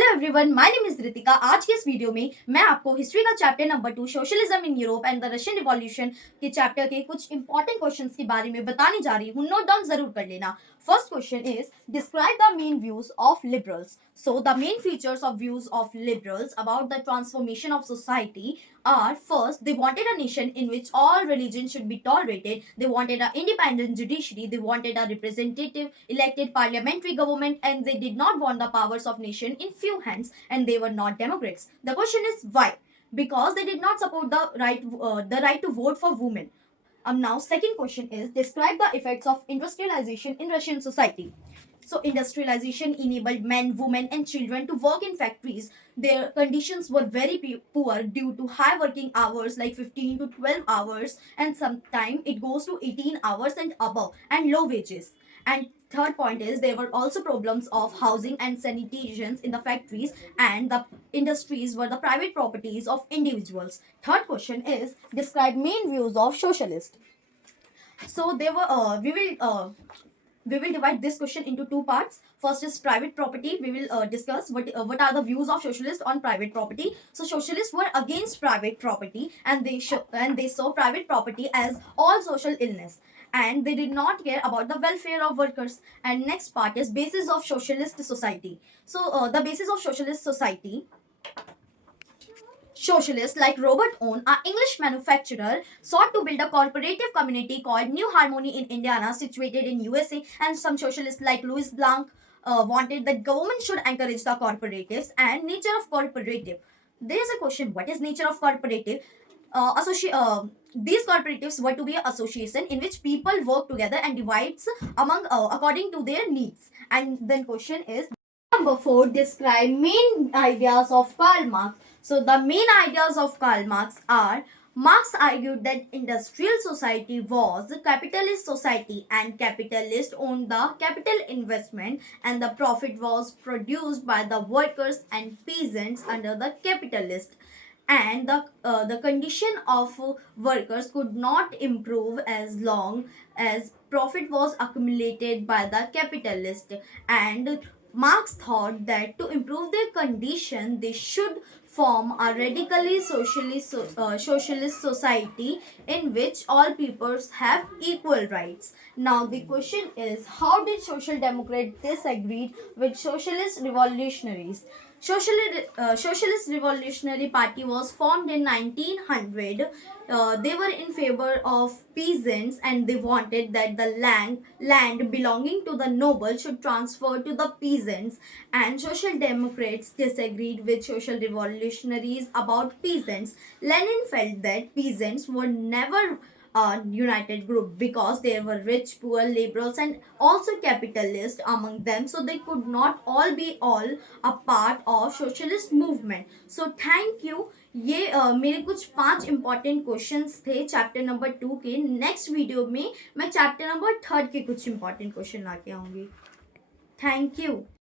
Hello everyone, my name is Ritika. आज के इस वीडियो में मैं आपको हिस्ट्री का chapter number 2 socialism in Europe and the Russian revolution के चैप्टर के कुछ इंपॉर्टेंट क्वेश्चंस के बारे में बताने जा रही हूँ। नोट डाउन जरूर कर लेना। First question is describe the main views of liberals. So the main features of views of liberals about the transformation of society are: first, they wanted a nation in which all religions should be tolerated. They wanted an independent judiciary. They wanted a representative elected parliamentary government, and they did not want the powers of nation in few hands, and they were not democrats. The question is why? Because they did not support the right to vote for women. Now second question is describe the effects of industrialization in Russian society. So industrialization enabled men, women, and children to work in factories. Their conditions were very poor due to high working hours, like 15 to 12 hours, and sometimes it goes to 18 hours and above, and low wages. And third point is there were also problems of housing and sanitation in the factories, and the industries were the private properties of individuals. Third question is describe main views of socialist. So there were we will divide this question into two parts. First is private property. We will discuss what are the views of socialists on private property. So socialists were against private property, and they saw private property as all social illness, and they did not care about the welfare of workers. And next part is basis of socialist society. So the basis of socialist society. Socialists like Robert Owen, an English manufacturer, sought to build a cooperative community called New Harmony in Indiana, situated in USA. And some socialists like Louis Blanc wanted that government should encourage the cooperatives. And nature of cooperative. There is a question: what is nature of cooperative? These cooperatives were to be an association in which people work together and divides among according to their needs. And then question is number 4, describe main ideas of Karl Marx. So the main ideas of Karl Marx are: Marx argued that industrial society was a capitalist society, and capitalists owned the capital investment, and the profit was produced by the workers and peasants under the capitalist. And the condition of workers could not improve as long as profit was accumulated by the capitalist. And Marx thought that to improve their condition, they should form a radically socialist society in which all peoples have equal rights. Now the question is, how did social democrats disagree with socialist revolutionaries? Socialist Revolutionary Party was formed in 1900. They were in favor of peasants, and they wanted that the land belonging to the noble should transfer to the peasants. And Social Democrats disagreed with social revolutionaries about peasants. Lenin felt that peasants were never a united group because there were rich, poor, liberals, and also capitalists among them, so they could not all be all a part of socialist movement. So thank you. ये मेरे कुछ 5 important questions थे chapter number 2 के। Next video में मैं chapter number 3 के कुछ important question लाके आऊँगी। Thank you.